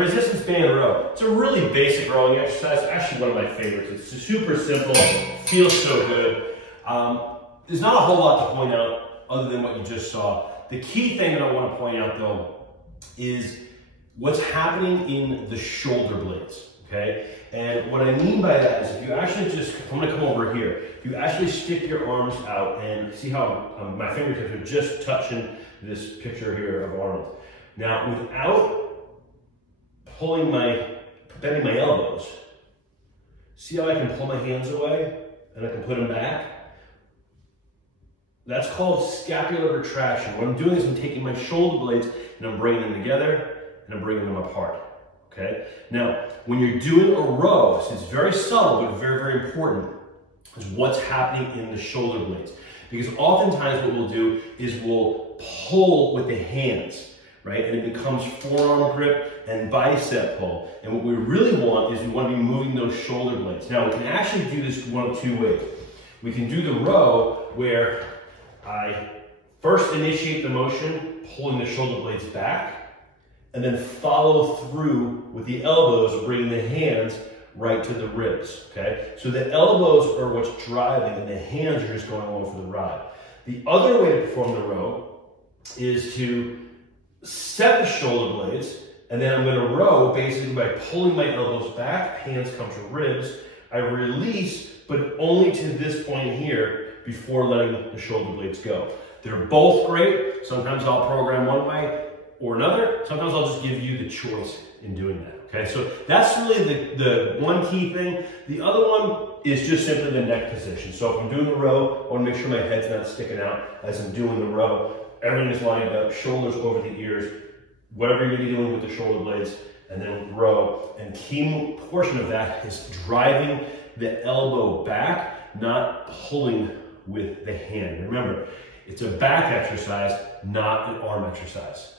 resistance band row. It's a really basic rowing exercise, actually one of my favorites. It's super simple, feels so good. There's not a whole lot to point out other than what you just saw. The key thing that I want to point out though is what's happening in the shoulder blades, okay? And what I mean by that is if you actually just, I'm gonna come over here, if you actually stick your arms out and see how my fingertips are just touching this picture here of Arnold. Now, without bending my elbows, see how I can pull my hands away and I can put them back? That's called scapular retraction. What I'm doing is I'm taking my shoulder blades and I'm bringing them together and I'm bringing them apart, okay? Now, when you're doing a row, so it's very subtle but very, very important, is what's happening in the shoulder blades. Because oftentimes what we'll do is we'll pull with the hands, right? And it becomes forearm grip and bicep pull. And what we really want is we want to be moving those shoulder blades. Now, we can actually do this one of two ways. We can do the row where I first initiate the motion, pulling the shoulder blades back, and then follow through with the elbows, bringing the hands right to the ribs, okay? So the elbows are what's driving and the hands are just going along for the ride. The other way to perform the row is to set the shoulder blades, and then I'm gonna row basically by pulling my elbows back, hands come to ribs, I release, but only to this point here before letting the shoulder blades go. They're both great. Sometimes I'll program one way or another. Sometimes I'll just give you the choice in doing that, okay? So that's really the one key thing. The other one is just simply the neck position. So if I'm doing the row, I wanna make sure my head's not sticking out as I'm doing the row. Everything is lined up, shoulders over the ears, whatever you're gonna be doing with the shoulder blades, and then row. And key portion of that is driving the elbow back, not pulling with the hand. Remember, it's a back exercise, not an arm exercise.